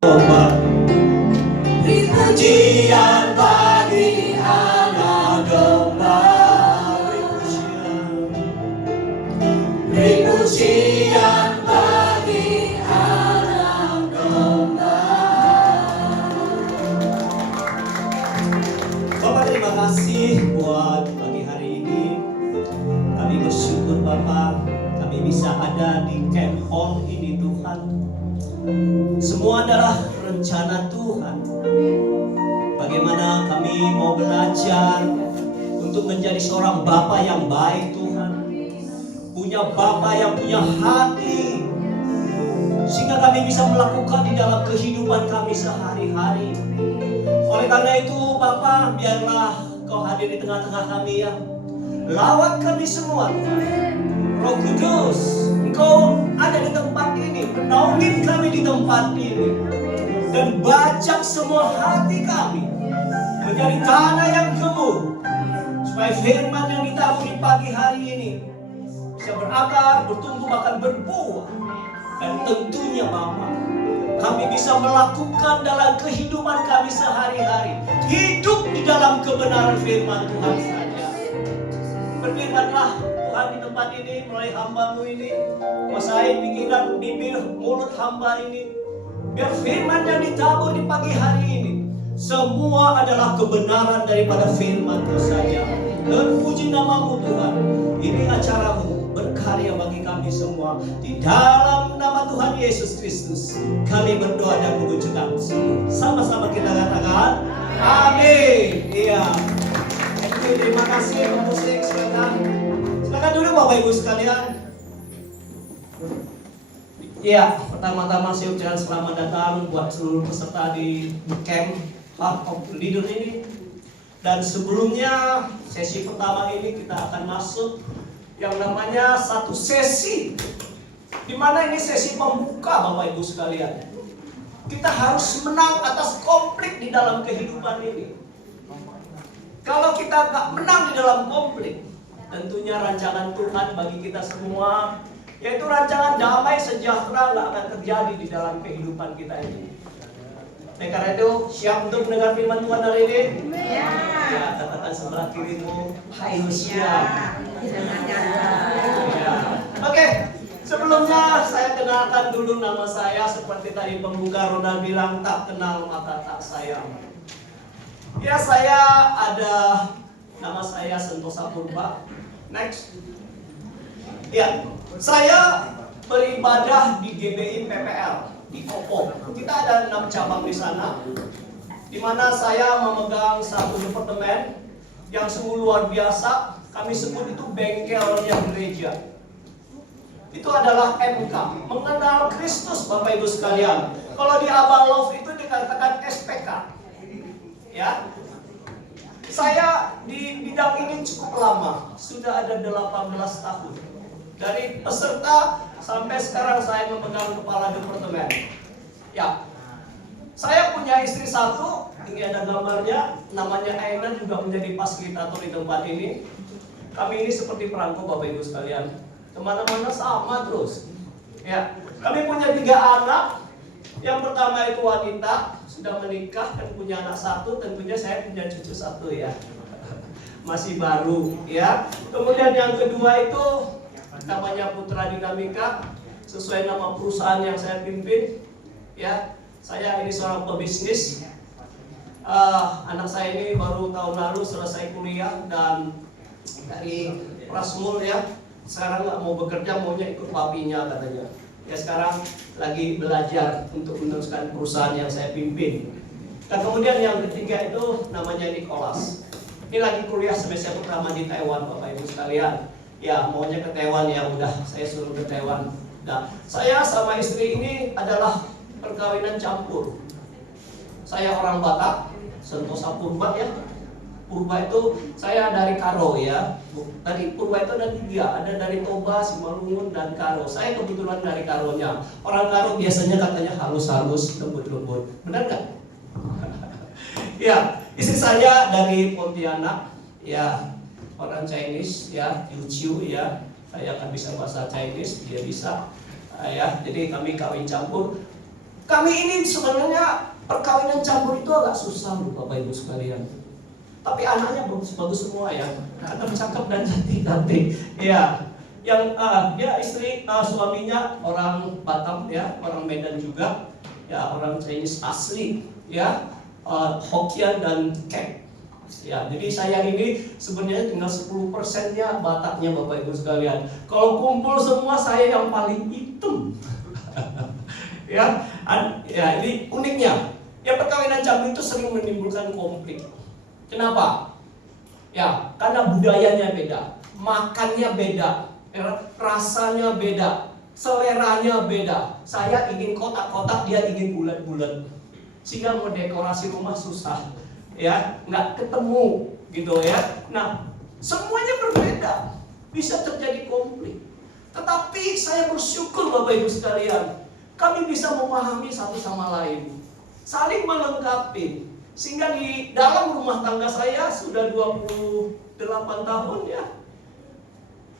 Beri pujian bagi anak domba. Beri pujian bagi anak domba. Bapak, terima kasih buat pagi hari ini. Kami bersyukur Bapak, kami bisa ada di camp hall ini Tuhan. Semua adalah rencana Tuhan. Bagaimana kami mau belajar untuk menjadi seorang Bapa yang baik Tuhan. Punya Bapa yang punya hati, sehingga kami bisa melakukan di dalam kehidupan kami sehari-hari. Oleh karena itu Bapa, biarlah Kau hadir di tengah-tengah kami ya. Lawat kami semua Tuhan. Roh Kudus, Engkau ada di tempat ini, menaungi kami di tempat ini, dan bajak semua hati kami menjadi tanah yang gembur, supaya firman yang ditabur di pagi hari ini bisa berakar, bertumbuh, bahkan berbuah. Dan tentunya Bapa, kami bisa melakukan dalam kehidupan kami sehari-hari, hidup di dalam kebenaran firman Tuhan saja. Berfirmanlah Tuhan di tempat ini melalui hamba-Mu ini, kuasai pikiran, bibir, mulut hamba ini. Biar firman yang ditabur di pagi hari ini semua adalah kebenaran daripada firman-Mu saja. Terpuji nama-Mu Tuhan. Ini acara-Mu berkarya bagi kami semua. Di dalam nama Tuhan Yesus Kristus kami berdoa dan mengucapkan sama-sama kita katakan amin. Iya. Terima kasih Pak Musik. Silakan duduk Bapak Ibu sekalian. Ya, pertama-tama saya ucapkan selamat datang buat seluruh peserta di camp Heart of Leader ini. Dan sebelumnya sesi pertama ini kita akan masuk yang namanya satu sesi, di mana ini sesi pembuka Bapak Ibu sekalian. Kita harus menang atas konflik di dalam kehidupan ini. Kalau kita nggak menang di dalam konflik, tentunya rancangan Tuhan bagi kita semua, yaitu rancangan damai sejahtera, nggak akan terjadi di dalam kehidupan kita ini. Oleh karena itu, siap untuk mendengar firman Tuhan hari ini? Ya, katakan sebelah kirimu, hai siap. Ya. Oke, sebelumnya saya kenalkan dulu nama saya. Seperti tadi pembuka Ronald bilang, tak kenal maka tak sayang. Ya, saya ada, nama saya Sentosa Purba. Next. Ya, saya beribadah di GBI PPL di Kopo. Kita ada 6 cabang di sana, di mana saya memegang satu departemen yang sungguh luar biasa. Kami sebut itu bengkelnya gereja. Itu adalah MK, mengenal Kristus Bapak Ibu sekalian. Kalau di Abang Love itu dikatakan SPK. Ya, saya di bidang ini cukup lama, sudah ada 18 tahun. Dari peserta sampai sekarang saya memegang kepala departemen. Ya, saya punya istri satu, ini ada gambarnya, namanya Aina, juga menjadi fasilitator di tempat ini. Kami ini seperti perangko Bapak Ibu sekalian, kemana-mana sama terus. Ya, kami punya 3 anak. Yang pertama itu wanita, sudah menikah dan punya anak satu. Tentunya saya punya cucu satu ya, masih baru ya. Kemudian yang kedua itu namanya Putra Dinamika, sesuai nama perusahaan yang saya pimpin ya. Saya ini seorang pebisnis. Anak saya ini baru tahun lalu selesai kuliah dan dari Prasmul ya. Sekarang nggak mau bekerja, maunya ikut papinya katanya. Ya, sekarang lagi belajar untuk meneruskan perusahaan yang saya pimpin. Dan kemudian yang ketiga itu namanya Nicholas. Ini lagi kuliah semester pertama di Taiwan Bapak Ibu sekalian. Ya, maunya ke Taiwan ya, udah saya suruh ke Taiwan. Nah, saya sama istri ini adalah perkawinan campur. Saya orang Batak, Sentosa Purba ya. Purba itu saya dari Karo ya. Tadi Purba itu ada 3, ada dari Toba, Simalungun, dan Karo. Saya kebetulan dari Karonya. Orang Karo biasanya katanya halus-halus, lembut-lembut. Benar nggak? Ya, istri saya dari Pontianak, ya orang Chinese ya, Liu ya. Saya akan bisa bahasa Chinese, dia bisa. Ya, jadi kami kawin campur. Kami ini sebenarnya perkawinan campur itu agak susah loh Bapak Ibu sekalian. Tapi anaknya bagus-bagus semua ya, cakep dan cantik-cantik. Ya, yang dia istri suaminya orang Batam ya, orang Medan juga, ya orang Chinese asli, ya Hokkien dan Kek. Ya, jadi saya ini sebenarnya tinggal 10%-nya Bataknya Bapak Ibu sekalian. Kalau kumpul semua saya yang paling hitam. Ya, ini uniknya. Ya perkawinan campur itu sering menimbulkan konflik. Kenapa? Ya, karena budayanya beda, makannya beda, rasanya beda, seleranya beda. Saya ingin kotak-kotak, dia ingin bulat-bulat. Sehingga mau dekorasi rumah susah, ya, nggak ketemu gitu ya. Nah, semuanya berbeda, bisa terjadi konflik. Tetapi saya bersyukur Bapak Ibu sekalian, kami bisa memahami satu sama lain, saling melengkapi. Sehingga di dalam rumah tangga saya sudah 28 tahun ya,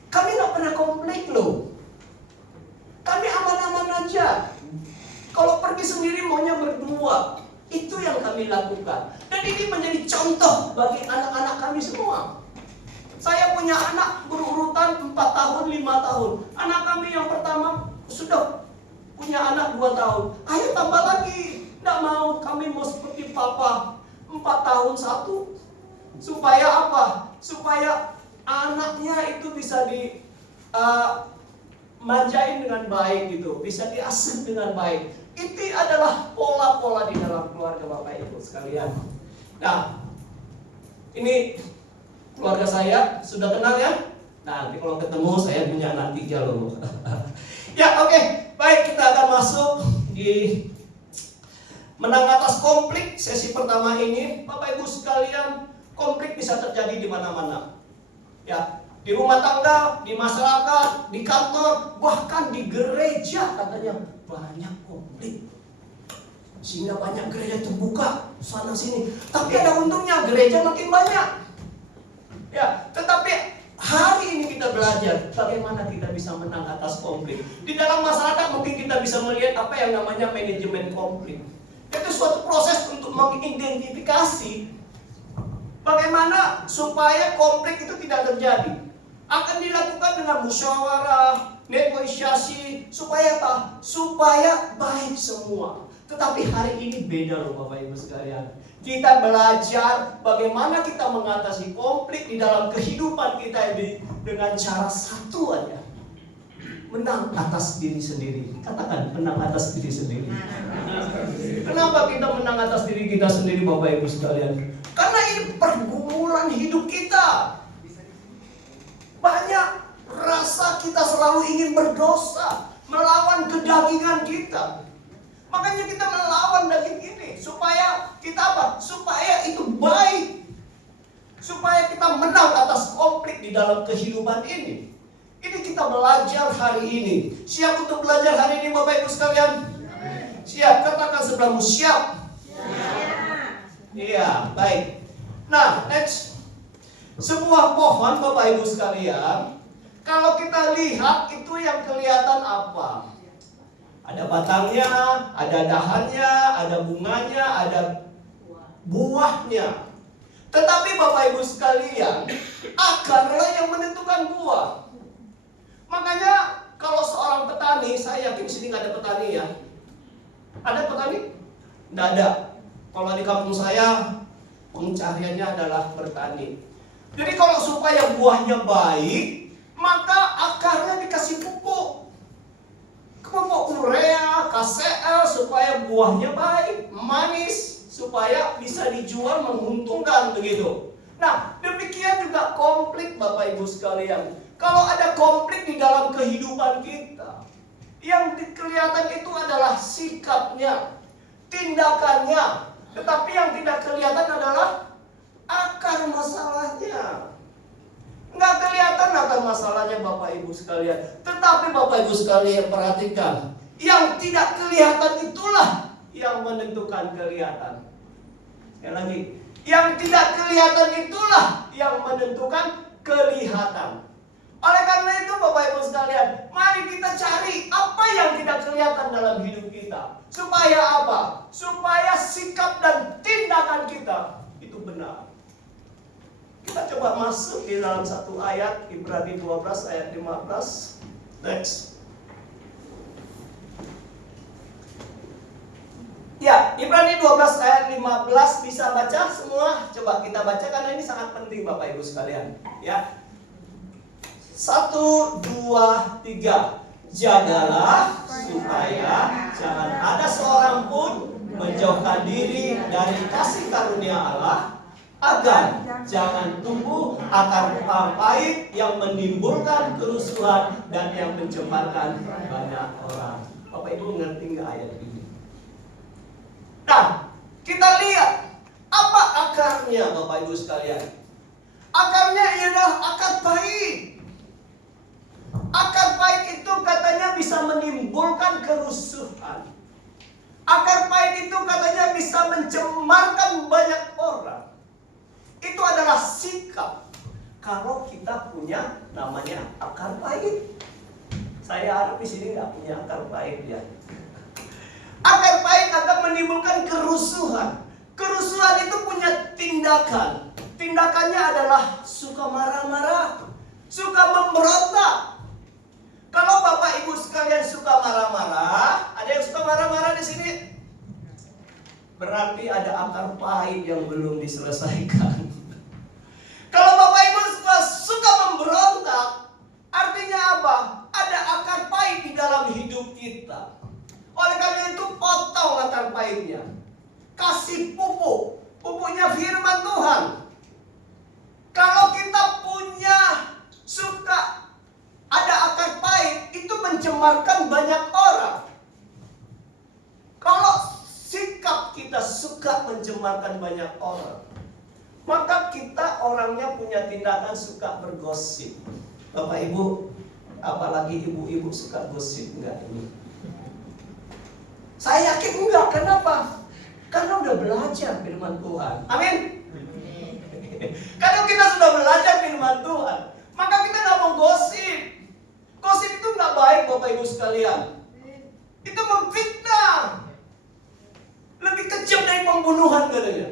kami nggak pernah konflik loh. Kami aman-aman aja. Kalau pergi sendiri maunya berdua. Itu yang kami lakukan. Dan ini menjadi contoh bagi anak-anak kami semua. Saya punya anak berurutan 4 tahun, 5 tahun. Anak kami yang pertama sudah punya anak 2 tahun. Ayo tambah lagi. Nggak mau, kami mau seperti papa 4 tahun 1. Supaya apa? Supaya anaknya itu bisa manjain dengan baik gitu, bisa diasuh dengan baik. Itu adalah pola-pola di dalam keluarga Bapak Ibu sekalian. Nah, ini keluarga saya sudah kenal ya. Nah, nanti kalau ketemu saya punya anak 3 loh. Ya, oke. Baik, kita akan masuk di menang atas konflik sesi pertama ini. Bapak Ibu sekalian, konflik bisa terjadi di mana-mana. Ya, di rumah tangga, di masyarakat, di kantor, bahkan di gereja katanya banyak konflik. Sehingga banyak gereja terbuka sana sini. Tapi ada untungnya, gereja makin banyak. Ya, tetapi hari ini kita belajar bagaimana kita bisa menang atas konflik. Di dalam masyarakat mungkin kita bisa melihat apa yang namanya manajemen konflik. Itu suatu proses untuk mengidentifikasi bagaimana supaya konflik itu tidak terjadi. Akan dilakukan dengan musyawarah, negosiasi, supaya apa? Supaya baik semua. Tetapi hari ini beda loh Bapak Ibu sekalian. Kita belajar bagaimana kita mengatasi konflik di dalam kehidupan kita ini dengan cara satu aja. Menang atas diri sendiri. Katakan, menang atas diri sendiri. Kenapa kita menang atas diri kita sendiri Bapak Ibu sekalian? Karena ini pergumulan hidup kita. Banyak rasa kita selalu ingin berdosa, melawan kedagingan kita. Makanya kita melawan daging ini supaya kita apa? Supaya itu baik. Supaya kita menang atas konflik di dalam kehidupan ini. Ini kita belajar hari ini. Siap untuk belajar hari ini Bapak Ibu sekalian? Siap, katakan sebelahmu siap. Iya, baik. Nah, next. Sebuah pohon Bapak Ibu sekalian, kalau kita lihat itu yang kelihatan apa? Ada batangnya, ada dahannya, ada bunganya, ada buahnya. Tetapi Bapak Ibu sekalian, akarlah yang menentukan buah. Makanya kalau seorang petani, saya yakin di sini nggak ada petani ya. Ada petani? Nggak ada. Kalau di kampung saya pencariannya adalah bertani. Jadi kalau supaya buahnya baik, maka akarnya dikasih pupuk. Pupuk urea, KCl supaya buahnya baik, manis, supaya bisa dijual menguntungkan begitu. Nah, demikian juga konflik Bapak Ibu sekalian. Kalau ada konflik di dalam kehidupan kita, yang kelihatan itu adalah sikapnya, tindakannya. Tetapi yang tidak kelihatan adalah akar masalahnya. Nggak kelihatan akar masalahnya Bapak Ibu sekalian. Tetapi Bapak Ibu sekalian perhatikan, yang tidak kelihatan itulah yang menentukan kelihatan. Sekali lagi, yang tidak kelihatan itulah yang menentukan kelihatan. Oleh karena itu Bapak Ibu sekalian, mari kita cari apa yang tidak kelihatan dalam hidup kita. Supaya apa? Supaya sikap dan tindakan kita itu benar. Kita coba masuk di dalam satu ayat, Ibrani 12 ayat 15. Next. Ya, Ibrani 12 ayat 15 bisa baca semua? Coba kita baca karena ini sangat penting Bapak Ibu sekalian. Ya. 1, 2, 3. Jagalah supaya jangan ada seorang pun menjauhkan diri dari kasih karunia Allah, agar jangan tumbuh akar pahit yang menimbulkan kerusuhan dan yang mencemarkan banyak orang. Bapak Ibu ngerti nggak ayat ini? Nah, kita lihat apa akarnya Bapak Ibu sekalian. Akarnya ialah akar pahit. Akar pahit itu katanya bisa menimbulkan kerusuhan. Akar pahit itu katanya bisa mencemarkan banyak orang. Itu adalah sikap kalau kita punya namanya akar pahit. Saya harap di sini nggak punya akar pahit ya. Akar pahit akan menimbulkan kerusuhan. Kerusuhan itu punya tindakan. Tindakannya adalah suka marah-marah, suka memberontak. Kalau Bapak Ibu sekalian suka marah-marah, ada yang suka marah-marah di sini? Berarti ada akar pahit yang belum diselesaikan. Kalau Bapak Ibu suka memberontak, artinya apa? Ada akar pahit di dalam hidup kita. Oleh karena itu potong akar pahitnya. Kasih pupuknya firman Tuhan. Kalau kita punya suka ada akar pahit, itu mencemarkan banyak orang. Kalau sikap kita suka mencemarkan banyak orang, maka kita orangnya punya tindakan suka bergosip. Bapak Ibu, apalagi ibu-ibu suka gosip enggak ini? Saya yakin enggak. Kenapa? Karena udah belajar firman Tuhan. Amin. Kalau kita sudah belajar firman Tuhan, maka kita nggak mau gosip. Gosip itu nggak baik Bapak Ibu sekalian. Itu memfitnah. Lebih kejam dari pembunuhan katanya.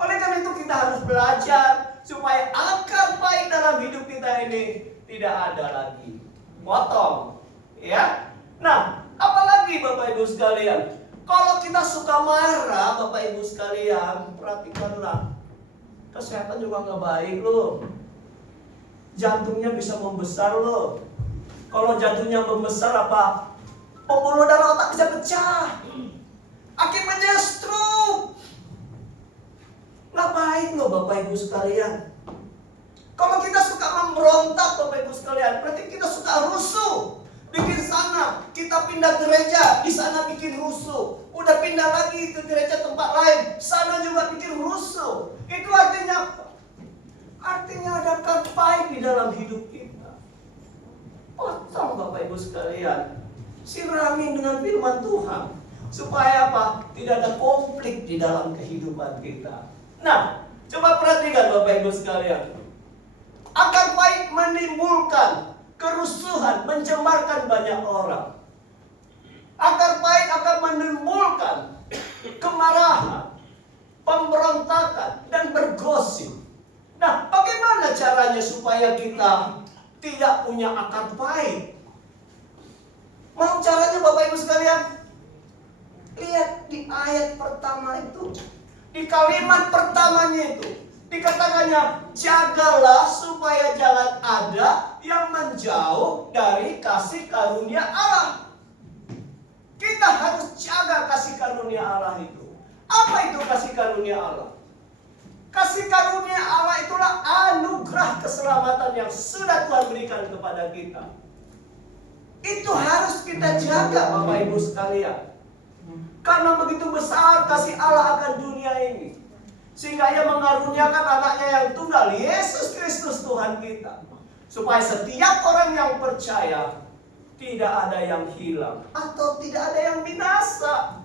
Oleh karena itu kita harus belajar supaya akar pahit dalam hidup kita ini tidak ada lagi. Potong. Ya. Nah, apalagi Bapak Ibu sekalian, kalau kita suka marah Bapak Ibu sekalian, perhatikanlah. Kesehatan juga nggak baik loh. Jantungnya bisa membesar loh. Kalau jantungnya membesar apa? Pembuluh darah otak bisa pecah. Akibatnya stroke. Nggak baik loh Bapak Ibu sekalian. Kalau kita suka memberontak Bapak Ibu sekalian, berarti kita suka rusuh. Bikin sana, kita pindah gereja, di sana bikin rusuh. Udah pindah lagi ke gereja tempat lain, sana juga bikin rusuh. Itu artinya apa? Artinya ada akar pahit di dalam hidup kita. Potong Bapak Ibu sekalian. Sirami dengan firman Tuhan. Supaya apa? Tidak ada konflik di dalam kehidupan kita. Nah, coba perhatikan Bapak Ibu sekalian. Akar pahit menimbulkan kerusuhan, mencemarkan banyak orang. Akar pahit akan menimbulkan kemarahan, pemberontakan, dan bergosip. Nah, bagaimana caranya supaya kita tidak punya akar pahit? Mau caranya Bapak Ibu sekalian? Lihat di ayat pertama itu. Di kalimat pertamanya itu. Dikatakannya, jagalah supaya jangan ada yang menjauh dari kasih karunia Allah. Kita harus jaga kasih karunia Allah itu. Apa itu kasih karunia Allah? Kasih karunia Allah itulah anugerah keselamatan yang sudah Tuhan berikan kepada kita. Itu harus kita jaga Bapak Ibu sekalian. Karena begitu besar kasih Allah akan dunia ini. Sehingga ia mengaruniakan anaknya yang tunggal, Yesus Kristus Tuhan kita. Supaya setiap orang yang percaya tidak ada yang hilang atau tidak ada yang binasa.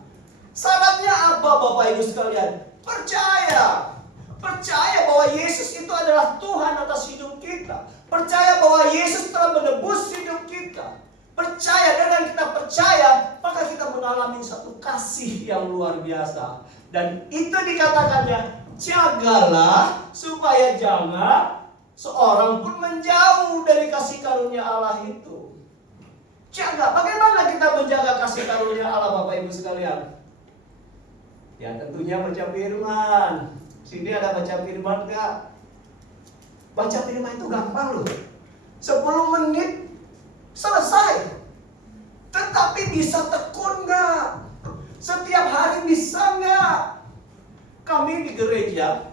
Syaratnya apa Bapak Ibu sekalian? Percaya. Percaya bahwa Yesus itu adalah Tuhan atas hidup kita. Percaya bahwa Yesus telah menebus hidup kita. Percaya, dengan kita percaya, maka kita mengalami satu kasih yang luar biasa. Dan itu dikatakannya, jagalah supaya jangan seorang pun menjauh dari kasih karunia Allah itu. Jaga, bagaimana kita menjaga kasih karunia Allah, Bapak Ibu sekalian? Ya tentunya baca firman. Sini ada baca firman enggak? Baca firman itu gampang loh. 10 menit selesai. Tetapi bisa tekun enggak? Setiap hari bisa enggak? Kami di gereja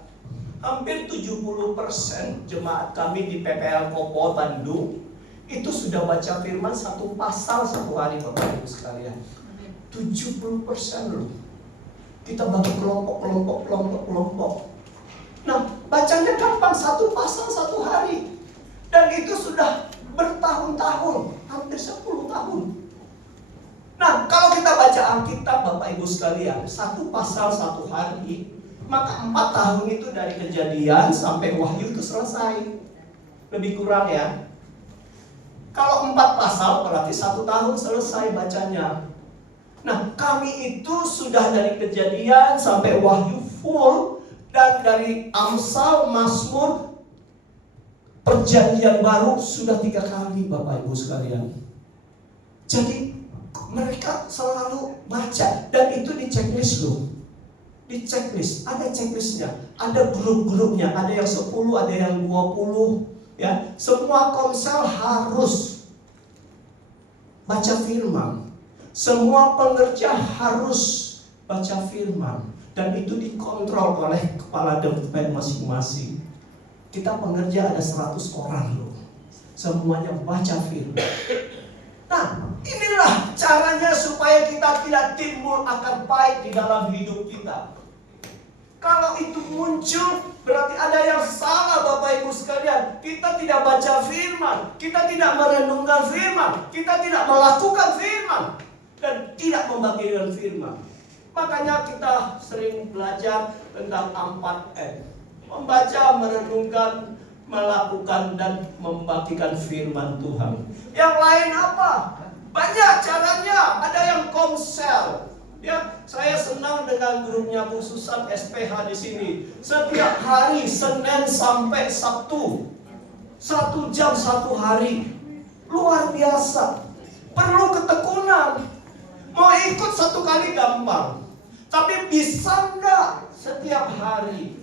hampir 70% jemaat kami di PPL Kopo Bandung itu sudah baca firman 1 pasal 1 hari, Bapak Ibu sekalian. 70% loh. Kita bagi kelompok. Nah, bacanya gampang, 1 pasal 1 hari. Dan itu sudah bertahun-tahun, hampir 10 tahun. Nah, kalau kita baca Alkitab, Bapak Ibu sekalian, 1 pasal 1 hari, maka 4 tahun itu dari Kejadian sampai Wahyu itu selesai. Lebih kurang ya. Kalau 4 pasal berarti 1 tahun selesai bacanya. Nah, kami itu sudah dari Kejadian sampai Wahyu full, dan dari Amsal, Mazmur, Perjanjian Baru sudah 3 kali, Bapak Ibu sekalian. Jadi mereka selalu baca, dan itu di checklist loh. Di checklist, ada checklistnya, ada grup-grupnya, ada yang 10, ada yang 20, ya. Semua komsel harus baca firman. Semua pengerja harus baca firman. Dan itu dikontrol oleh kepala departemen masing-masing. Kita pengerja ada 100 orang loh. Semuanya baca firman. Nah, inilah caranya supaya kita tidak timbul akar baik di dalam hidup kita. Kalau itu muncul, berarti ada yang salah, Bapak Ibu sekalian. Kita tidak baca firman, kita tidak merenungkan firman, kita tidak melakukan firman, dan tidak membagikan firman. Makanya kita sering belajar tentang 4M. Membaca, merenungkan, melakukan, dan membagikan firman Tuhan. Yang lain apa? Banyak caranya. Ada yang komsel. Ya, saya senang dengan grupnya Bu Susan SPH di sini. Setiap hari Senin sampai Sabtu, 1 jam 1 hari. Luar biasa. Perlu ketekunan. Mau ikut 1 kali gampang, tapi bisa nggak setiap hari?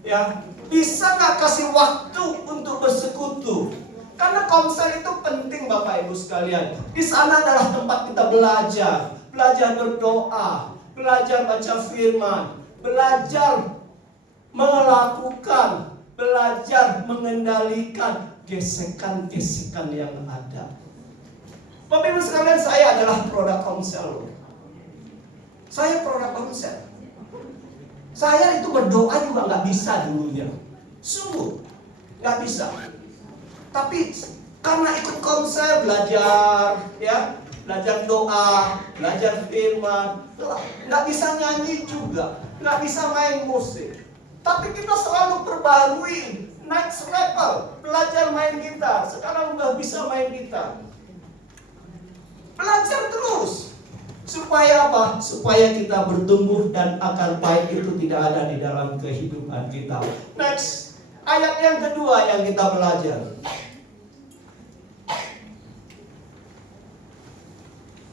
Ya, bisa nggak kasih waktu untuk bersekutu? Karena komsel itu penting, Bapak Ibu sekalian. Di sana adalah tempat kita belajar berdoa, belajar baca firman, belajar melakukan, belajar mengendalikan gesekan-gesekan yang ada. Bapak Ibu sekalian, saya adalah produk komsel. Saya produk komsel. Saya itu berdoa juga nggak bisa dulunya. Sungguh nggak bisa. Tapi karena ikut komsel, belajar, ya, belajar doa, belajar firman, nggak bisa nyanyi juga, nggak bisa main musik. Tapi kita selalu perbarui, next level, belajar main gitar. Sekarang udah bisa main gitar. Belajar terus. Supaya apa? Supaya kita bertumbuh dan akar baik itu tidak ada di dalam kehidupan kita. Next, ayat yang kedua yang kita belajar.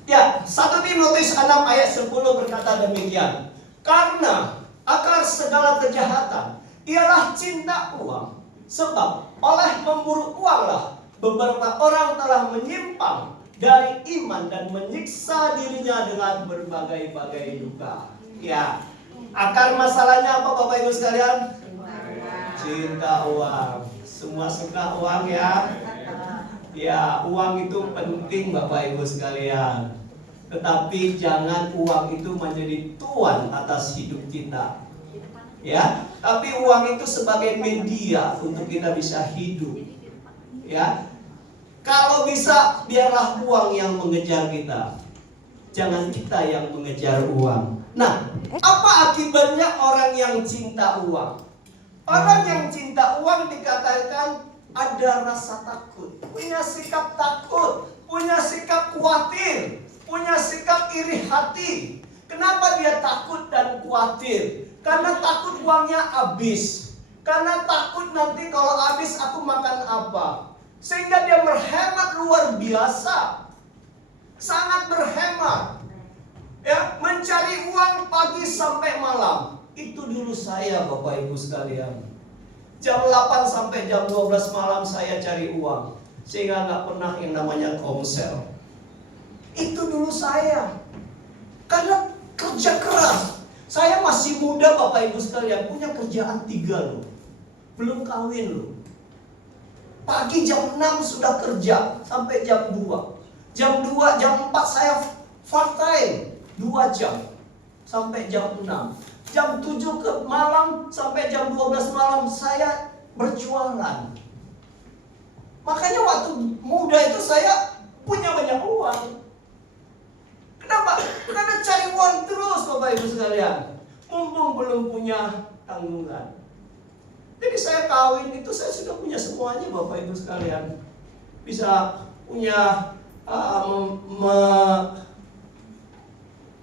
Ya, 1 Timotius 6 ayat 10 berkata demikian. Karena akar segala kejahatan ialah cinta uang. Sebab oleh memburu uanglah beberapa orang telah menyimpang dari iman dan menyiksa dirinya dengan berbagai-bagai duka. Ya, akar masalahnya apa, Bapak Ibu sekalian? Cinta uang. Semua suka uang ya. Ya, uang itu penting, Bapak Ibu sekalian. Tetapi jangan uang itu menjadi tuan atas hidup kita. Ya, tapi uang itu sebagai media untuk kita bisa hidup. Ya. Kalau bisa, biarlah uang yang mengejar kita. Jangan kita yang mengejar uang. Nah, apa akibatnya orang yang cinta uang? Orang yang cinta uang dikatakan ada rasa takut, punya sikap takut, punya sikap khawatir, punya sikap iri hati. Kenapa dia takut dan khawatir? Karena takut uangnya habis. Karena takut nanti kalau habis aku makan apa. Sehingga dia berhemat luar biasa. Sangat berhemat. Ya, mencari uang pagi sampai malam. Itu dulu saya, Bapak Ibu sekalian. Jam 8 sampai jam 12 malam saya cari uang. Sehingga nggak pernah yang namanya komsel. Itu dulu saya. Karena kerja keras. Saya masih muda, Bapak Ibu sekalian. Punya kerjaan 3 loh. Belum kawin loh. Pagi jam 6 sudah kerja sampai jam 2. Jam 2, jam 4 saya part time 2 jam sampai jam 6. Jam 7 ke malam sampai jam 12 malam saya berjualan. Makanya waktu muda itu saya punya banyak uang. Kenapa? Karena cari uang terus, Bapak Ibu sekalian. Mumpung belum punya tanggungan. Jadi saya kawin itu saya sudah punya semuanya, Bapak Ibu sekalian. Bisa punya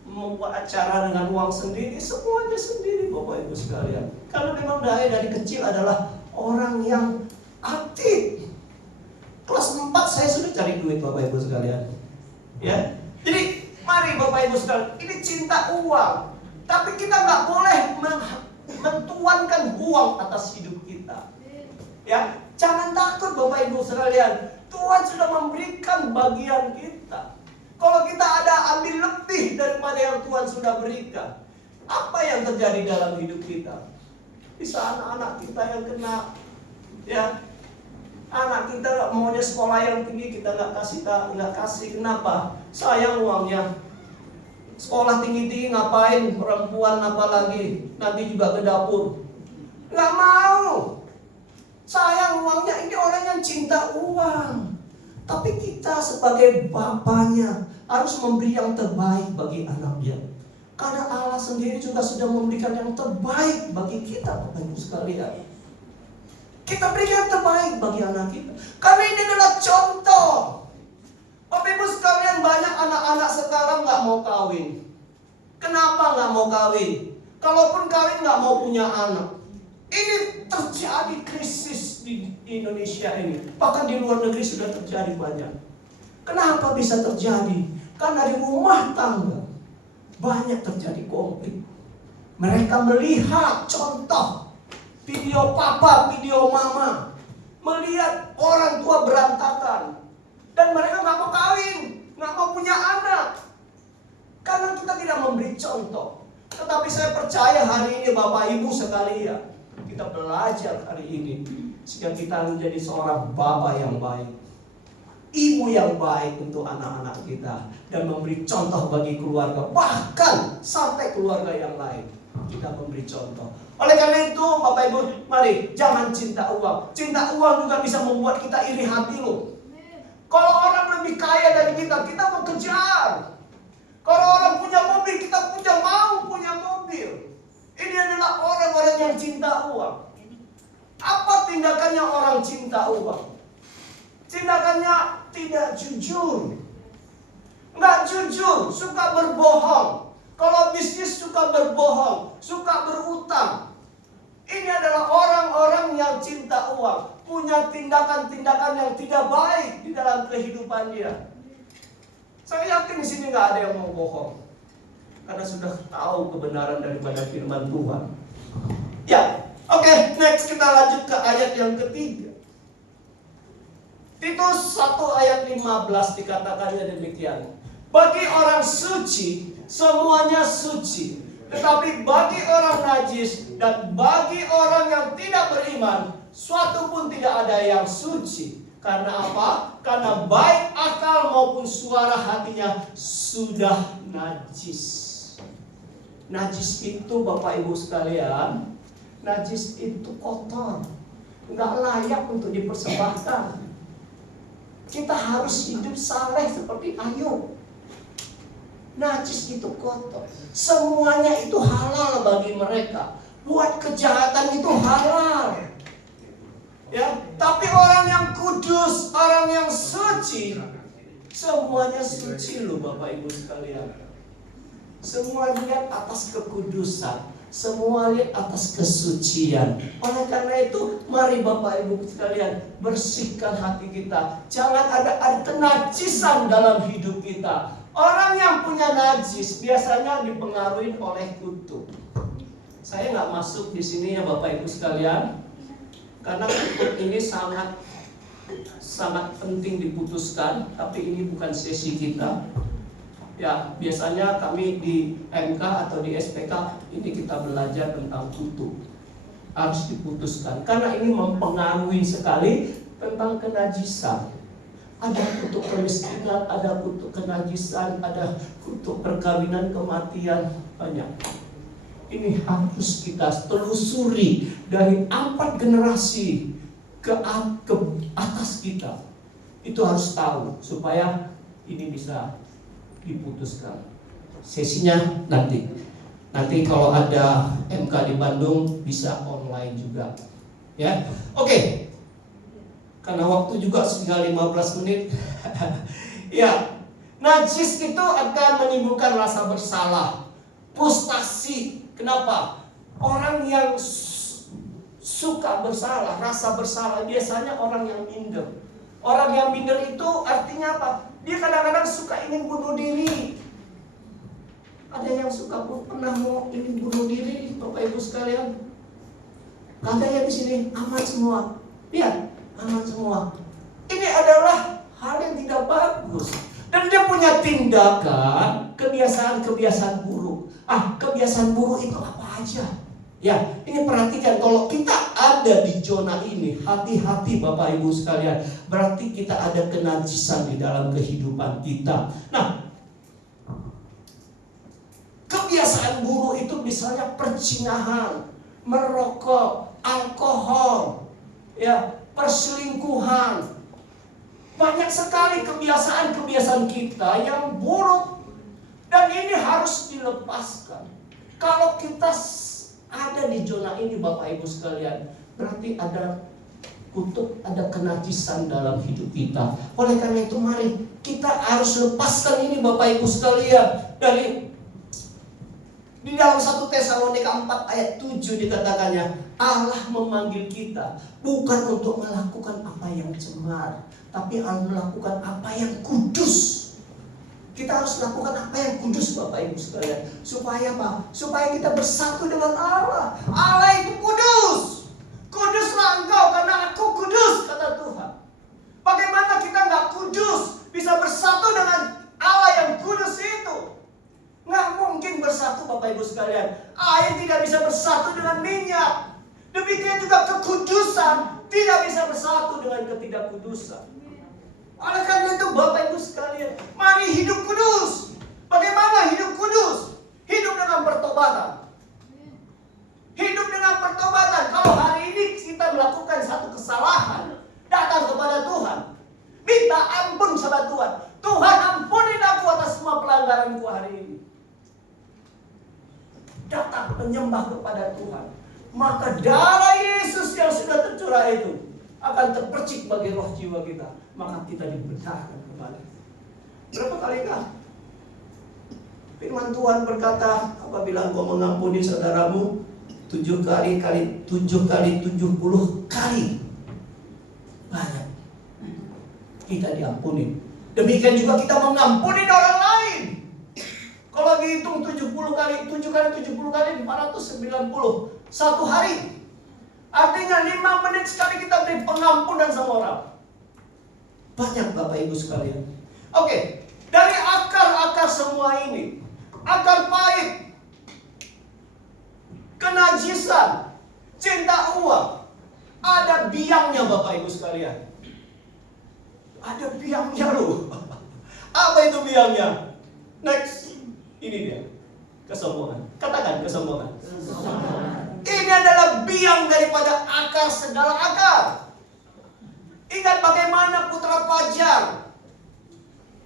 membuat acara dengan uang sendiri, semuanya sendiri, Bapak Ibu sekalian. Karena memang dari kecil adalah orang yang aktif. Kelas 4 saya sudah cari duit, Bapak Ibu sekalian. Ya, jadi mari Bapak Ibu sekalian, ini cinta uang. Tapi kita nggak boleh mentuankan uang atas hidup kita. Ya, jangan takut Bapak Ibu sekalian. Tuhan sudah memberikan bagian kita. Kalau kita ada ambil lebih daripada yang Tuhan sudah berikan, apa yang terjadi dalam hidup kita? Bisa anak-anak kita yang kena, ya, anak kita maunya sekolah yang tinggi, kita nggak kasih. Kenapa? Sayang uangnya. Sekolah tinggi-tinggi ngapain? Perempuan apalagi? Nanti juga ke dapur. Nggak mau. Sayang uangnya. Ini orang yang cinta uang. Tapi kita sebagai bapaknya harus memberi yang terbaik bagi anaknya. Karena Allah sendiri juga sudah memberikan yang terbaik bagi kita, Bapak Ibu sekalian. Kita berikan yang terbaik bagi anak kita. Karena ini adalah contoh. Bapak Ibu sekalian, banyak anak-anak sekarang nggak mau kawin. Kenapa nggak mau kawin? Kalaupun kawin nggak mau punya anak. Ini terjadi krisis di Indonesia ini. Bahkan di luar negeri sudah terjadi banyak. Kenapa bisa terjadi? Karena di rumah tangga banyak terjadi konflik. Mereka melihat contoh video papa, video mama, melihat orang tua berantakan, dan mereka nggak mau kawin, nggak mau punya anak, karena kita tidak memberi contoh. Tetapi saya percaya hari ini Bapak Ibu sekalian, kita belajar hari ini sehingga kita menjadi seorang bapak yang baik, ibu yang baik untuk anak-anak kita, dan memberi contoh bagi keluarga, bahkan sampai keluarga yang lain. Kita memberi contoh. Oleh karena itu Bapak Ibu, mari jangan cinta uang. Cinta uang juga bisa membuat kita iri hati loh. Kalau orang lebih kaya dari kita, kita mau kejar. Kalau orang punya mobil, kita mau punya mobil. Ini adalah orang-orang yang cinta uang. Apa tindakannya orang cinta uang? Tindakannya tidak jujur. Nggak jujur, suka berbohong. Kalau bisnis suka berbohong, suka berutang. Ini adalah orang-orang yang cinta uang. Punya tindakan-tindakan yang tidak baik di dalam kehidupan dia. Saya yakin di sini nggak ada yang mau bohong. Karena sudah tahu kebenaran daripada firman Tuhan. Ya, oke, next kita lanjut ke ayat yang ketiga. Titus 1 ayat 15 dikatakannya demikian. Bagi orang suci, semuanya suci. Tetapi bagi orang najis dan bagi orang yang tidak beriman, suatu pun tidak ada yang suci. Karena apa? Karena baik akal maupun suara hatinya sudah najis. Najis itu Bapak Ibu sekalian, najis itu kotor, nggak layak untuk dipersembahkan. Kita harus hidup saleh seperti Ayub. Najis itu kotor. Semuanya itu halal bagi mereka. Buat kejahatan itu halal. Ya, tapi orang yang kudus, orang yang suci, semuanya suci loh Bapak Ibu sekalian. Semua lihat atas kekudusan, semua lihat atas kesucian. Oleh karena itu, mari Bapak Ibu sekalian, bersihkan hati kita. Jangan ada kenajisan dalam hidup kita. Orang yang punya najis biasanya dipengaruhi oleh kutuk. Saya nggak masuk di sini ya Bapak Ibu sekalian, karena kutuk ini sangat penting diputuskan. Tapi ini bukan sesi kita. Ya, biasanya kami di MK atau di SPK ini kita belajar tentang kutuk. Harus diputuskan karena ini mempengaruhi sekali tentang kenajisan. Ada kutuk kemiskinan, ada kutuk kenajisan, ada kutuk perkawinan, kematian, banyak. Ini harus kita telusuri dari 4 generasi ke atas kita. Itu harus tahu supaya ini bisa diputuskan. Sesinya nanti kalau ada MK di Bandung bisa online juga. Ya. Oke. Karena waktu juga tinggal 15 menit. Ya. Najis itu akan menimbulkan rasa bersalah, frustasi. Kenapa? Orang yang suka bersalah, rasa bersalah biasanya orang yang minder. Orang yang minder itu artinya apa? Dia kadang-kadang suka ingin bunuh diri. Ada yang suka pernah mau ingin bunuh diri, Bapak Ibu sekalian? Ada ya di sini, aman semua. Lihat, aman semua. Ini adalah hal yang tidak bagus. Dan dia punya tindakan, kebiasaan-kebiasaan buruk. Kebiasaan buruk itu apa aja? Ya, ini perhatikan, kalau kita ada di zona ini, hati-hati Bapak Ibu sekalian, berarti kita ada kenajisan di dalam kehidupan kita. Nah, kebiasaan buruk itu misalnya perzinahan, merokok, alkohol, ya, perselingkuhan. Banyak sekali kebiasaan-kebiasaan kita yang buruk, dan ini harus dilepaskan. Kalau kita ada di zona ini Bapak Ibu sekalian, berarti ada kutuk, ada kenajisan dalam hidup kita. Oleh karena itu mari kita harus lepaskan ini Bapak Ibu sekalian. Di dalam 1 Tesalonika 4 ayat 7 dikatakannya, Allah memanggil kita bukan untuk melakukan apa yang cemar, tapi harus melakukan apa yang kudus. Kita harus lakukan apa yang kudus Bapak Ibu sekalian. Supaya apa? Supaya kita bersatu dengan Allah. Allah itu kudus. Kuduslah engkau karena aku kudus, kata Tuhan. Bagaimana kita nggak kudus bisa bersatu dengan Allah yang kudus itu? Nggak mungkin bersatu Bapak Ibu sekalian. Air tidak bisa bersatu dengan minyak. Demikian juga kekudusan tidak bisa bersatu dengan ketidakkudusan. Oleh karena itu Bapak Ibu sekalian, mari hidup kudus. Bagaimana hidup kudus? Hidup dengan pertobatan. Hidup dengan pertobatan. Kalau hari ini kita melakukan satu kesalahan, datang kepada Tuhan, minta ampun sama Tuhan. Tuhan, ampunin aku atas semua pelanggaranku hari ini. Datang menyembah kepada Tuhan. Maka darah Yesus yang sudah tercurah itu akan terpercik bagi roh jiwa kita. Maka kita dibenarkan kembali. Berapa kalikah firman Tuhan berkata, apabila engkau mengampuni saudaramu 7 kali 70 kali, banyak kita diampuni. Demikian juga kita mengampuni orang lain. Kalau dihitung 70 kali 7 kali 70 kali 490 satu hari. Artinya 5 menit sekali kita beri pengampunan sama orang. Banyak Bapak Ibu sekalian. Oke, dari akar-akar semua ini, akar pahit, kenajisan, cinta uang, ada biangnya Bapak Ibu sekalian. Ada biangnya loh. Apa itu biangnya? Next, ini dia, kesombongan. Katakan kesombongan. Ini adalah biang daripada akar segala akar. Ingat bagaimana putra fajar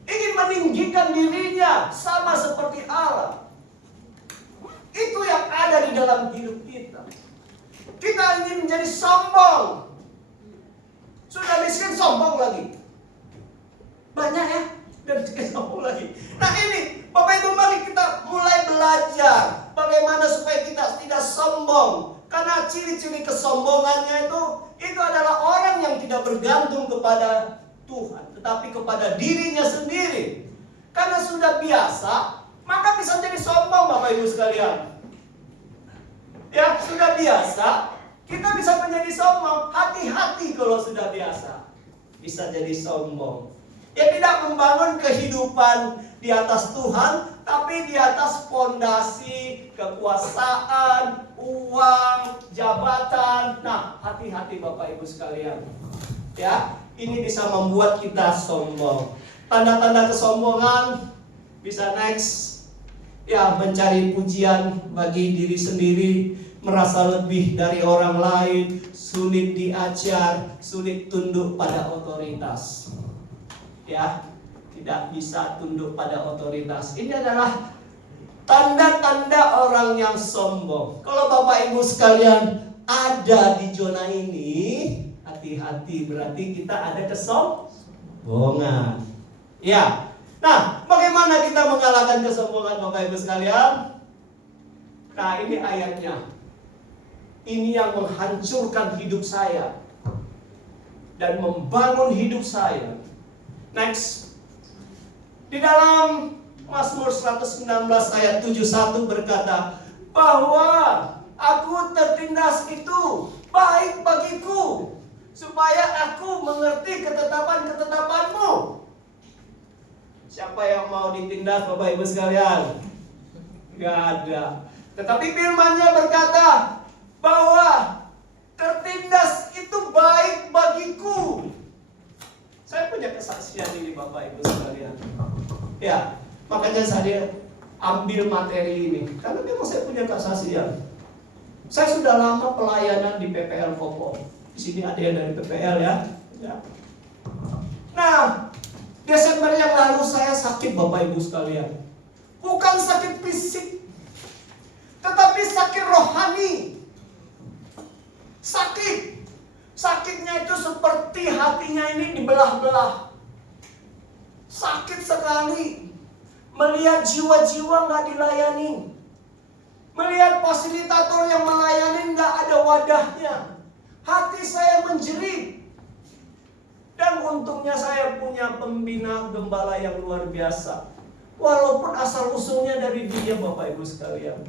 ingin meninggikan dirinya sama seperti Allah. Itu yang ada di dalam hidup kita. Kita ingin menjadi sombong. Sudah miskin sombong lagi. Banyak ya, dan miskin sombong lagi. Nah ini, Bapak Ibu, mari kita mulai belajar bagaimana supaya kita tidak sombong. Karena ciri-ciri kesombongannya itu adalah orang yang tidak bergantung kepada Tuhan, tetapi kepada dirinya sendiri. Karena sudah biasa, maka bisa jadi sombong, Bapak Ibu sekalian. Ya, sudah biasa, kita bisa menjadi sombong. Hati-hati kalau sudah biasa, bisa jadi sombong. Ya, tidak membangun kehidupan di atas Tuhan, tapi di atas fondasi kekuasaan, uang, jabatan. Nah, hati-hati Bapak Ibu sekalian. Ya, ini bisa membuat kita sombong. Tanda-tanda kesombongan bisa next. Ya, mencari pujian bagi diri sendiri, merasa lebih dari orang lain, sulit diajar, sulit tunduk pada otoritas. Ya, tidak bisa tunduk pada otoritas. Ini adalah tanda-tanda orang yang sombong. Kalau Bapak Ibu sekalian ada di zona ini, hati-hati, berarti kita ada kesombongan. Ya. Nah, bagaimana kita mengalahkan kesombongan, Bapak Ibu sekalian? Nah, ini ayatnya. Ini yang menghancurkan hidup saya dan membangun hidup saya. Next. Di dalam Mazmur 119 ayat 71 berkata bahwa aku tertindas itu baik bagiku, supaya aku mengerti ketetapan-ketetapanmu. Siapa yang mau ditindas, Bapak Ibu sekalian? Gak ada. Tetapi firman-Nya berkata bahwa tertindas itu baik bagiku. Saya punya kesaksian ini, Bapak Ibu sekalian. Ya, makanya saya ambil materi ini karena memang saya punya kesaksian. Saya sudah lama pelayanan di PPL Kopo. Di sini ada yang dari PPL ya. Nah, Desember yang lalu saya sakit, Bapak Ibu sekalian. Bukan sakit fisik, tetapi sakit rohani. Sakitnya itu seperti hatinya ini dibelah-belah. Sakit sekali. Melihat jiwa-jiwa gak dilayani. Melihat fasilitator yang melayani gak ada wadahnya. Hati saya menjerit. Dan untungnya saya punya pembina gembala yang luar biasa. Walaupun asal usulnya dari dia, Bapak Ibu sekalian.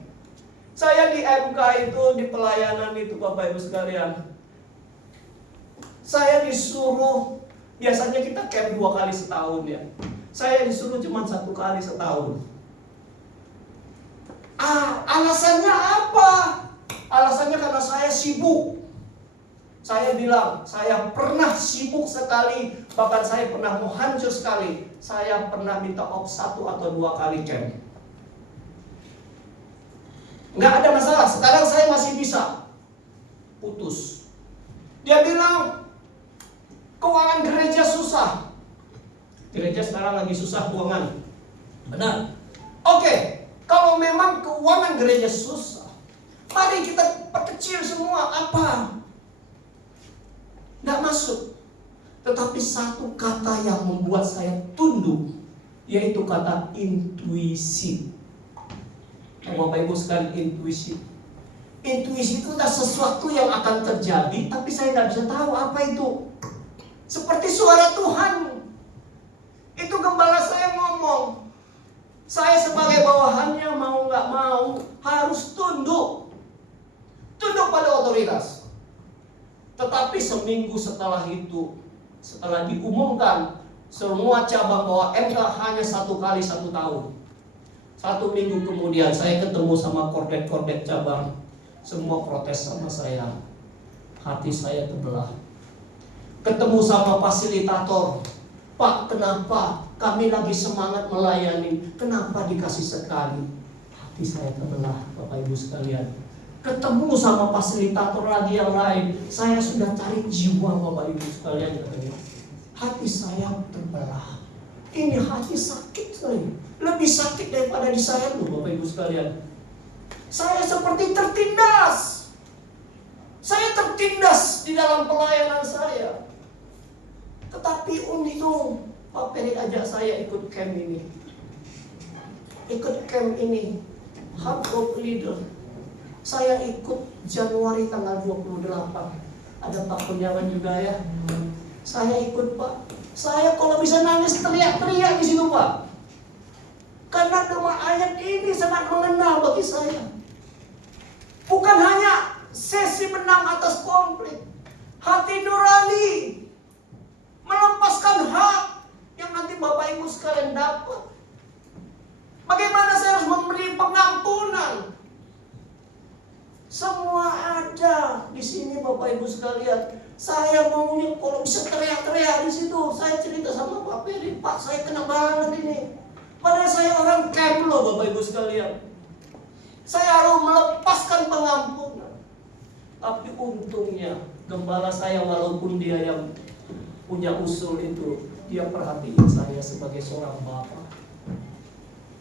Saya di MK itu, di pelayanan itu, Bapak Ibu sekalian, saya disuruh, biasanya kita camp 2 kali setahun ya. Saya disuruh cuma 1 kali setahun. Alasannya apa? Alasannya karena saya sibuk. Saya bilang, saya pernah sibuk sekali, bahkan saya pernah mau hancur sekali. Saya pernah minta off 1 atau 2 kali camp. Nggak ada masalah, sekarang saya masih bisa. Putus. Dia bilang, keuangan gereja susah. Gereja sekarang lagi susah keuangan. Benar. Oke, kalau memang keuangan gereja susah, mari kita perkecil semua. Apa? Nggak masuk. Tetapi satu kata yang membuat saya tunduk, yaitu kata intuisi. Bapak Ibu sekalian, intuisi. Intuisi itu adalah sesuatu yang akan terjadi, tapi saya nggak bisa tahu apa itu. Seperti suara Tuhan. Itu gembala saya ngomong. Saya sebagai bawahannya mau nggak mau harus tunduk. Tunduk pada otoritas. Tetapi seminggu setelah itu, setelah diumumkan semua cabang bahwa MK hanya 1 kali 1 tahun. 1 minggu kemudian saya ketemu sama kordet-kordet cabang. Semua protes sama saya. Hati saya terbelah. Ketemu sama fasilitator. Pak, kenapa? Kami lagi semangat melayani. Kenapa dikasih sekali? Hati saya terbelah, Bapak Ibu sekalian. Ketemu sama fasilitator lagi yang lain. Saya sudah cari jiwa, Bapak Ibu sekalian. Hati saya terbelah. Ini hati sakit sekali. Lebih sakit daripada di saya loh, Bapak Ibu sekalian. Saya seperti tertindas. Saya tertindas di dalam pelayanan saya. Tetapi untung Pak Peri ajak saya ikut camp ini. Ikut camp ini, Heart of Leader. Saya ikut Januari tanggal 28. Ada Pak Kunyawan juga ya. Saya ikut Pak. Saya kalau bisa nangis teriak-teriak di situ Pak. Karena nama ayat ini sangat mengena bagi saya. Bukan hanya sesi menang atas konflik. Hati nurani. Melepaskan hak yang nanti Bapak Ibu sekalian dapat. Bagaimana saya harus memberi pengampunan? Semua ada di sini Bapak Ibu sekalian. Saya maunya kalau bisa teriak-teriak di situ. Saya cerita sama Pak Peri, Pak saya kena banget ini. Padahal saya orang camp loh Bapak Ibu sekalian. Saya harus melepaskan pengampunan. Tapi untungnya gembala saya walaupun dia yang punya usul itu, dia perhatiin saya sebagai seorang bapak.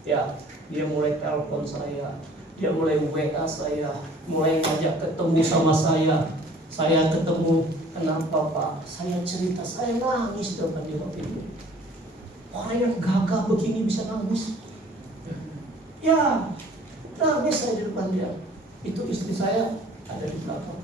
Ya, dia mulai telepon saya, dia mulai WA saya, mulai ngajak ketemu sama saya. Saya ketemu, kenapa Pak? Saya cerita, saya nangis depan dia Bapak Ibu. Orang yang gagah begini bisa nangis? Ya, nangis saya di depan dia. Itu istri saya ada di belakang.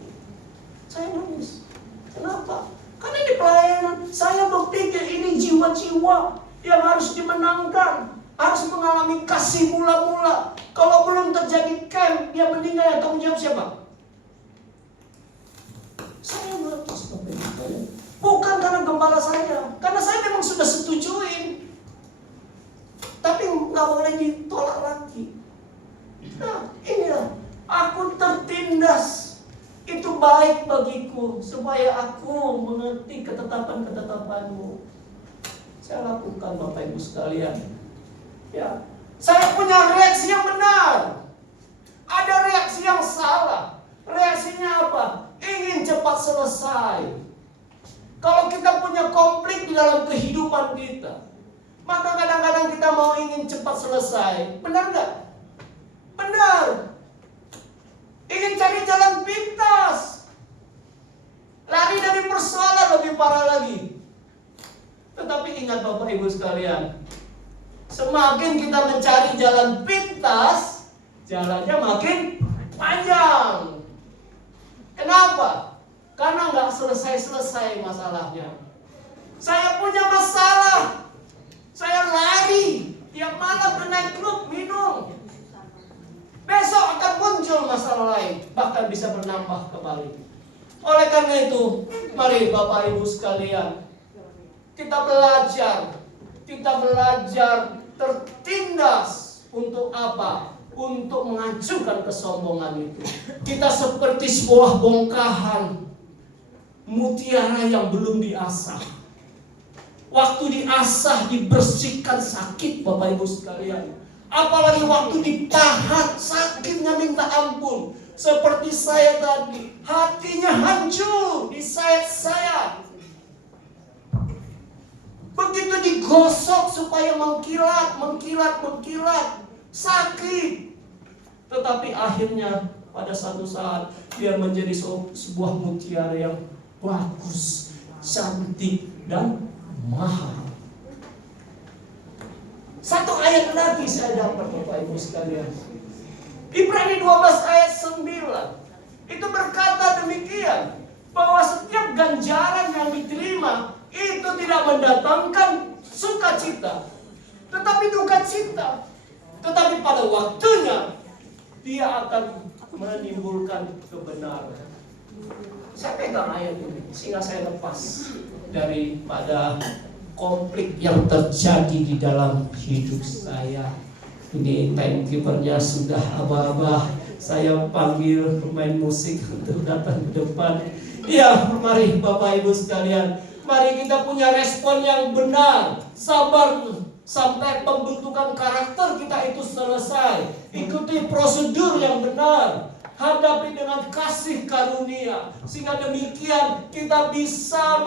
Saya nangis. Kenapa? Karena ini pelayanan. Saya berpikir ini jiwa-jiwa yang harus dimenangkan, harus mengalami kasih mula-mula. Kalau belum terjadi camp, dia meninggal, yang tanggung jawab siapa? Saya melepas Bapak Ibu. Bukan karena gembala saya, karena saya memang sudah setujuin. Tapi nggak boleh ditolak lagi. Nah, inilah aku tertindas. Itu baik bagiku supaya aku mengerti ketetapan-ketetapanmu. Saya lakukan Bapak Ibu sekalian. Ya, saya punya reaksi yang benar. Ada reaksi yang salah. Reaksinya apa? Ingin cepat selesai. Kalau kita punya konflik di dalam kehidupan kita, maka kadang-kadang kita mau ingin cepat selesai. Benar nggak? Benar. Ingin cari jalan pintas. Lari dari persoalan lebih parah lagi. Tetapi ingat Bapak Ibu sekalian, semakin kita mencari jalan pintas, jalannya makin panjang. Kenapa? Karena nggak selesai-selesai masalahnya. Saya punya masalah, saya lari tiap malam ke nightclub minum. Besok akan muncul masalah lain, bahkan bisa bernambah kembali. Oleh karena itu, mari Bapak Ibu sekalian, kita belajar tertindas untuk apa? Untuk menghancurkan kesombongan itu. Kita seperti sebuah bongkahan mutiara yang belum diasah. Waktu diasah, dibersihkan sakit Bapak Ibu sekalian. Apalagi waktu dipahat, sakitnya minta ampun. Seperti saya tadi, hatinya hancur, disayat-sayat. Begitu digosok supaya mengkilat, sakit. Tetapi akhirnya pada satu saat dia menjadi sebuah mutiara yang bagus, cantik, dan mahal. Satu ayat lagi saya dapat Bapak Ibu sekalian. Ibrani 12 ayat 9. Itu berkata demikian, bahwa setiap ganjaran yang diterima itu tidak mendatangkan sukacita, tetapi duka cita. Tetapi pada waktunya dia akan menimbulkan kebenaran. Saya pegang ayat ini sehingga saya lepas daripada konflik yang terjadi di dalam hidup saya. Ini timekeepernya sudah abah-abah. Saya panggil pemain musik untuk datang ke depan. Ya, mari Bapak Ibu sekalian, mari kita punya respon yang benar, sabar sampai pembentukan karakter kita itu selesai. Ikuti prosedur yang benar, hadapi dengan kasih karunia, sehingga demikian kita bisa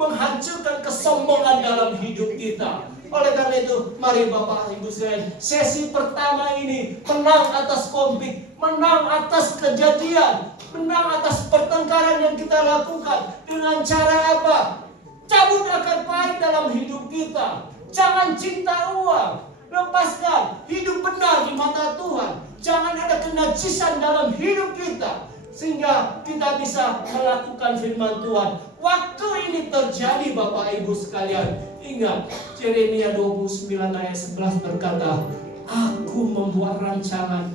menghancurkan kesombongan dalam hidup kita. Oleh karena itu, mari Bapak Ibu sekalian, sesi pertama ini menang atas konflik, menang atas kejadian, menang atas pertengkaran yang kita lakukan dengan cara apa? Cabut akar pahit dalam hidup kita. Jangan cinta uang. Lepaskan hidup benar di mata Tuhan. Jangan ada kenajisan dalam hidup kita, sehingga kita bisa melakukan firman Tuhan. Waktu ini terjadi, Bapak Ibu sekalian. Ingat, Yeremia 29 ayat 11 berkata, Aku membuat rancangan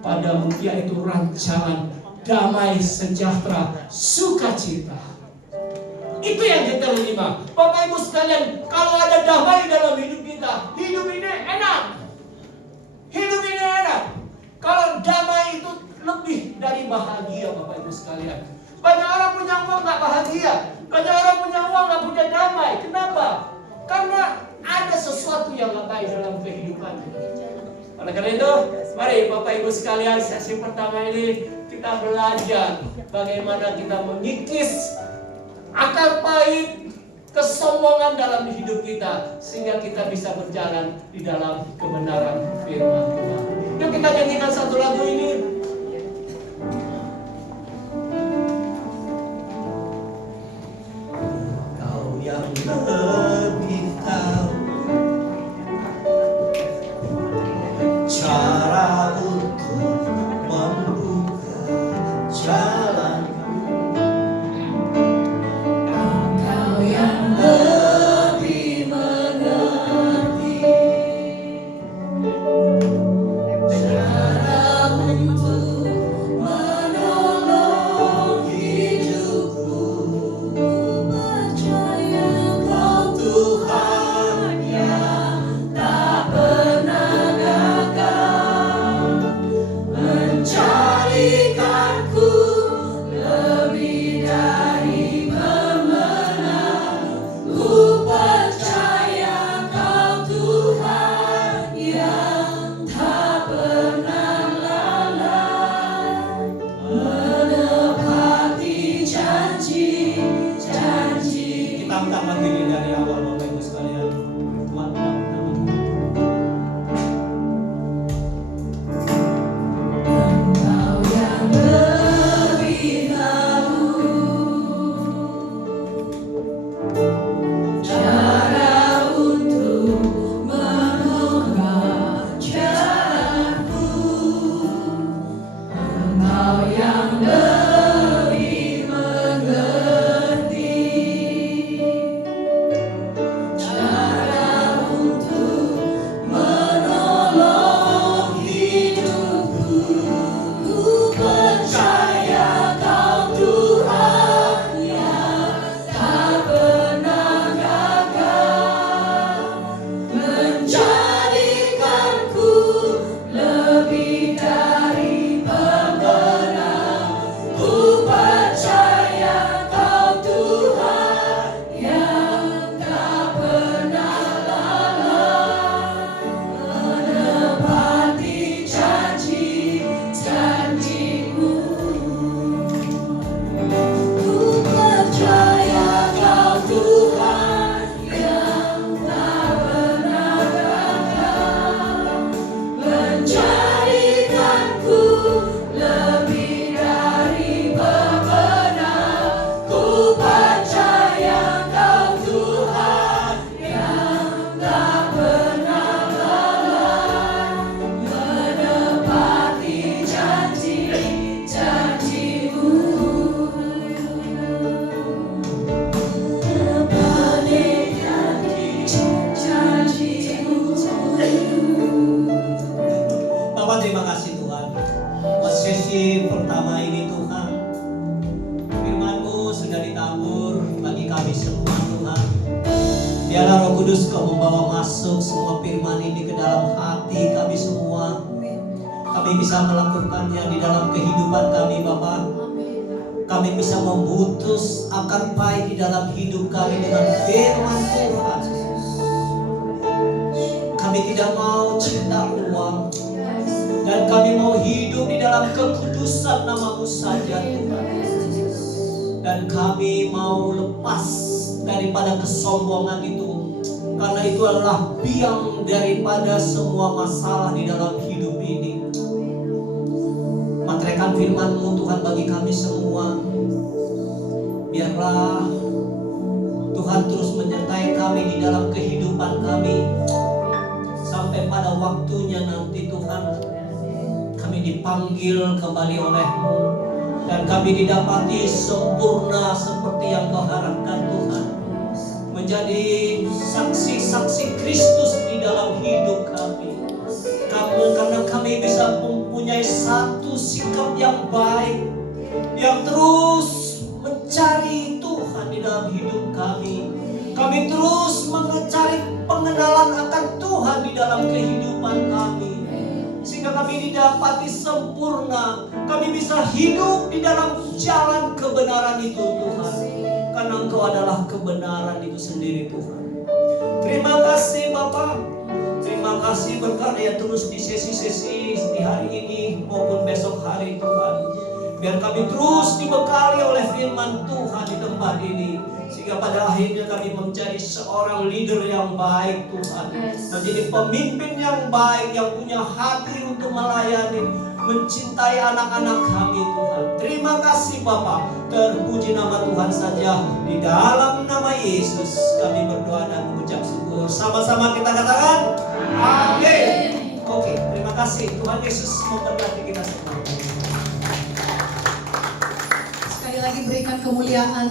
padamu, yaitu rancangan damai, sejahtera, sukacita. Itu yang kita terima. Bapak Ibu sekalian, kalau ada damai dalam hidup kita, hidup ini enak. Hidup ini enak. Kalau damai itu lebih dari bahagia, Bapak Ibu sekalian. Banyak orang punya uang gak bahagia. Banyak orang punya uang gak punya damai. Kenapa? Karena ada sesuatu yang gak baik dalam kehidupan. Oleh karena itu, mari Bapak Ibu sekalian, sesi pertama ini kita belajar bagaimana kita mengikis akar pahit kesombongan dalam hidup kita, sehingga kita bisa berjalan di dalam kebenaran firman Tuhan. Yuk kita nyanyikan satu lagu ini. Kau yang lebih tahu cara untuk membuka jalan. Kau yang lebih mengerti cara untuk menolong hidupku. Percaya Kau Tuhan yang tak pernah gagal, menjadikanku lebih dari pemenang. Ku percaya Kau Tuhan yang tak pernah lalai, menepati janji-janji. Kita angkat lagi ini dari awal, Bapak Ibu sekalian. Tuhan Engkau yang lebih tahu cara untuk mengubah jalanku. Engkau yang lebih mengerti cara untuk menolong hidupku. Ku percaya Kau Tuhan yang tak pernah gagal, menjadikanku lebih dari pemenang. Ku percaya Kau Tuhan yang tak pernah lalai, menepati janji-janji-Mu. Ku percaya Kau Tuhan yang tak pernah gagal, menjadikanku lebih dari pemenang. Ku percaya Kau Tuhan yang tak pernah lalai, menepati janji-janji-Mu. Menepati janji-janji-Mu. Bapak, terima kasih Tuhan. Buat sesi pertama ini Tuhan, firman-Mu sudah ditabur bagi kami semua Tuhan. Biarlah Roh Kudus Kau membawa masuk semua firman ini ke dalam hati kami semua. Kami bisa melakukannya di dalam kehidupan kami Bapak. Kami bisa memutus akar pahit di dalam hidup kami dengan firman Tuhan. Kami tidak mau cinta uang, dan kami mau hidup di dalam kekudusan nama-Mu saja Tuhan. Dan kami mau lepas daripada kesombongan itu, karena itu adalah biang daripada semua masalah di dalam hidup ini. Materaikan firman-Mu Tuhan bagi kami semua. Biarlah Tuhan terus menyertai kami di dalam kehidupan kami. Sampai pada waktunya nanti Tuhan, kami dipanggil kembali oleh-Mu. Dan kami didapati sempurna seperti yang Kau harapkan Tuhan. Menjadi saksi-saksi Kristus di dalam hidup kami. Karena kami bisa mempunyai satu sikap yang baik, yang terus mencari Tuhan di dalam hidup kami. Kami terus mencari pengenalan akan Tuhan di dalam kehidupan kami. Sehingga kami didapati sempurna. Kami bisa hidup di dalam jalan kebenaran itu Tuhan. Karena Engkau adalah kebenaran itu sendiri Tuhan. Terima kasih Bapak. Terima kasih berkarya terus di sesi-sesi di hari ini maupun besok hari Tuhan. Biar kami terus dibekali oleh firman Tuhan di tempat ini. Sehingga pada akhirnya kami menjadi seorang leader yang baik Tuhan. Menjadi pemimpin yang baik, yang punya hati untuk melayani, mencintai anak-anak kami Tuhan. Terima kasih Bapak. Terpuji nama Tuhan saja. Di dalam nama Yesus kami berdoa dan mengucap syukur. Sama-sama kita katakan amin. Oke, terima kasih. Tuhan Yesus memberkati kita semua. Sekali lagi berikan kemuliaan